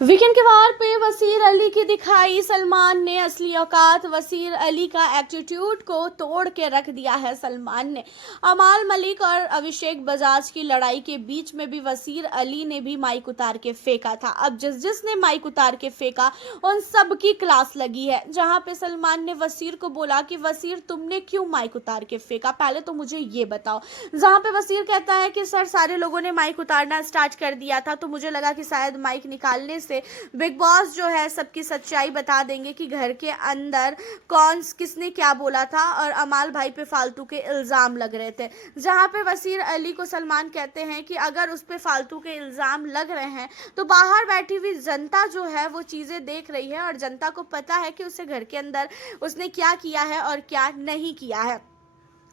Weekend के वार पे वसीर अली की दिखाई सलमान ने असली औकात। वसीर अली का एटीट्यूड को तोड़ के रख दिया है सलमान ने। अमाल मलिक और अभिषेक बजाज की लड़ाई के बीच में भी वसीर अली ने भी माइक उतार के फेंका था। अब जिसने माइक उतार के फेंका उन सब की क्लास लगी है। जहां पे सलमान ने वसीर को बोला कि वसीर तुमने क्यों माइक उतार के फेंका, पहले तो मुझे ये बताओ। जहां पे वसीर कहता है कि सर सारे लोगों ने माइक उतारना स्टार्ट कर दिया था, तो मुझे लगा कि शायद माइक निकालने से बिग बॉस जो है सबकी सच्चाई बता देंगे कि घर के अंदर कौन किसने क्या बोला था, और अमाल भाई पे फालतू के इल्ज़ाम लग रहे थे। जहां पे वसीर अली को सलमान कहते हैं कि अगर उस पे फालतू के इल्ज़ाम लग रहे हैं तो बाहर बैठी हुई जनता जो है वो चीज़ें देख रही है, और जनता को पता है कि उसे घर के अंदर उसने क्या किया है और क्या नहीं किया है।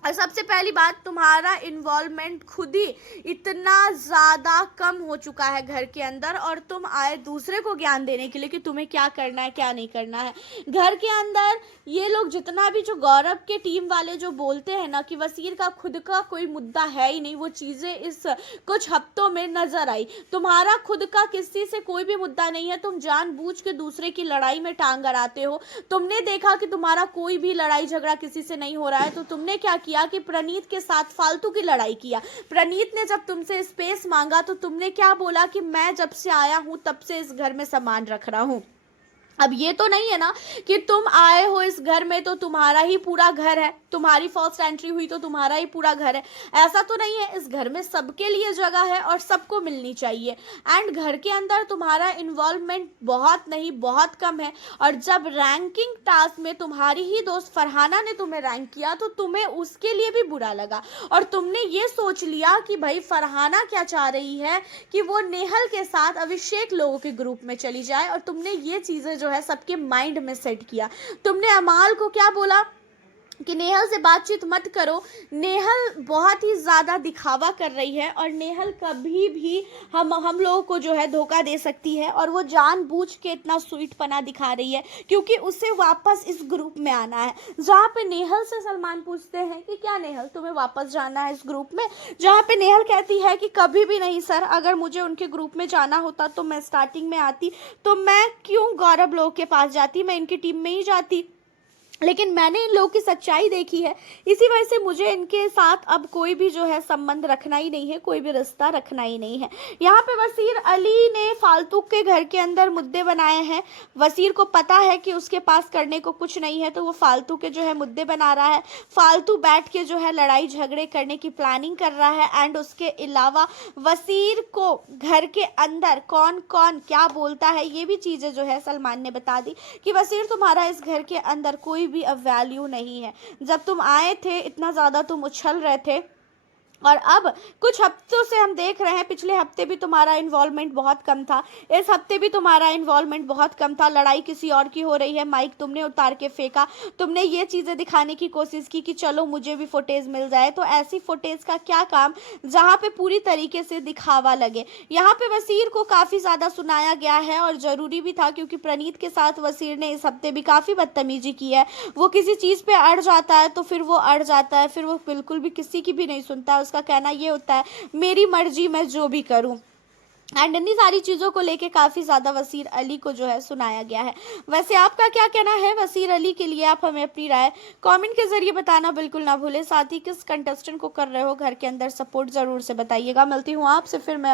और सबसे पहली बात, तुम्हारा इन्वॉल्वमेंट खुद ही इतना ज़्यादा कम हो चुका है घर के अंदर, और तुम आए दूसरे को ज्ञान देने के लिए कि तुम्हें क्या करना है क्या नहीं करना है घर के अंदर। ये लोग जितना भी जो गौरव के टीम वाले जो बोलते हैं ना कि वसीर का खुद का कोई मुद्दा है ही नहीं, वो चीज़ें इस कुछ हफ्तों में नजर आई। तुम्हारा खुद का किसी से कोई भी मुद्दा नहीं है, तुम जानबूझ के दूसरे की लड़ाई में टांग अड़ाते हो। तुमने देखा कि तुम्हारा कोई भी लड़ाई झगड़ा किसी से नहीं हो रहा है, तो तुमने क्या किया कि प्रणीत के साथ फालतू की लड़ाई किया। प्रणीत ने जब तुमसे स्पेस मांगा तो तुमने क्या बोला कि मैं जब से आया हूं तब से इस घर में सामान रख रहा हूं। अब ये तो नहीं है ना कि तुम आए हो इस घर में तो तुम्हारा ही पूरा घर है, तुम्हारी फर्स्ट एंट्री हुई तो तुम्हारा ही पूरा घर है। ऐसा तो नहीं है, इस घर में सबके लिए जगह है और सबको मिलनी चाहिए। एंड घर के अंदर तुम्हारा इन्वॉल्वमेंट बहुत नहीं बहुत कम है, और जब रैंकिंग टास्क में तुम्हारी ही दोस्त फरहाना ने तुम्हें रैंक किया तो तुम्हें उसके लिए भी बुरा लगा, और तुमने ये सोच लिया कि भाई फरहाना क्या चाह रही है कि वो नेहल के साथ अभिषेक लोगों के ग्रुप में चली जाए, और तुमने ये चीज़ें जो है सबके माइंड में सेट किया। तुमने अमाल को क्या बोला कि नेहल से बातचीत मत करो, नेहल बहुत ही ज़्यादा दिखावा कर रही है और नेहल कभी भी हम लोगों को जो है धोखा दे सकती है, और वो जानबूझ के इतना स्वीटपना दिखा रही है क्योंकि उसे वापस इस ग्रुप में आना है। जहाँ पे नेहल से सलमान पूछते हैं कि क्या नेहल तुम्हें वापस जाना है इस ग्रुप में, जहाँ पे नेहल कहती है कि कभी भी नहीं सर, अगर मुझे उनके ग्रुप में जाना होता तो मैं स्टार्टिंग में आती, तो मैं क्यों गौरव लोग के पास जाती, मैं इनकी टीम में ही जाती, लेकिन मैंने इन लोगों की सच्चाई देखी है, इसी वजह से मुझे इनके साथ अब कोई भी जो है संबंध रखना ही नहीं है, कोई भी रिश्ता रखना ही नहीं है। यहाँ पे वसीर अली ने फालतू के घर के अंदर मुद्दे बनाए हैं। वसीर को पता है कि उसके पास करने को कुछ नहीं है, तो वो फालतू के जो है मुद्दे बना रहा है, फालतू बैठ के जो है लड़ाई झगड़े करने की प्लानिंग कर रहा है। एंड उसके अलावा वसीर को घर के अंदर कौन कौन क्या बोलता है ये भी चीज़ें जो है सलमान ने बता दी कि वसीर तुम्हारा इस घर के अंदर कोई भी अब वैल्यू नहीं है। जब तुम आए थे इतना ज़्यादा तुम उछल रहे थे, और अब कुछ हफ्तों से हम देख रहे हैं, पिछले हफ्ते भी तुम्हारा इन्वॉल्वमेंट बहुत कम था, इस हफ्ते भी तुम्हारा इन्वॉल्वमेंट बहुत कम था। लड़ाई किसी और की हो रही है, माइक तुमने उतार के फेंका, तुमने ये चीज़ें दिखाने की कोशिश की कि चलो मुझे भी फुटेज मिल जाए। तो ऐसी फुटेज का क्या काम जहाँ पे पूरी तरीके से दिखावा लगे। यहाँ पे वसीर को काफ़ी ज़्यादा सुनाया गया है, और ज़रूरी भी था क्योंकि प्रणीत के साथ वसीर ने इस हफ्ते भी काफ़ी बदतमीजी की है। वो किसी चीज़ पे अड़ जाता है तो फिर वो अड़ जाता है, फिर वो बिल्कुल भी किसी की भी नहीं सुनता है। उसका कहना ये होता है मेरी मर्जी, मैं जो भी करूं। एंड इन्हीं सारी चीज़ों को लेके काफ़ी ज़्यादा वसीर अली को जो है सुनाया गया है। वैसे आपका क्या कहना है वसीर अली के लिए, आप हमें अपनी राय कमेंट के जरिए बताना बिल्कुल ना भूलें। साथ ही किस कंटेस्टेंट को कर रहे हो घर के अंदर सपोर्ट ज़रूर से बताइएगा। मिलती हूँ आपसे फिर मैं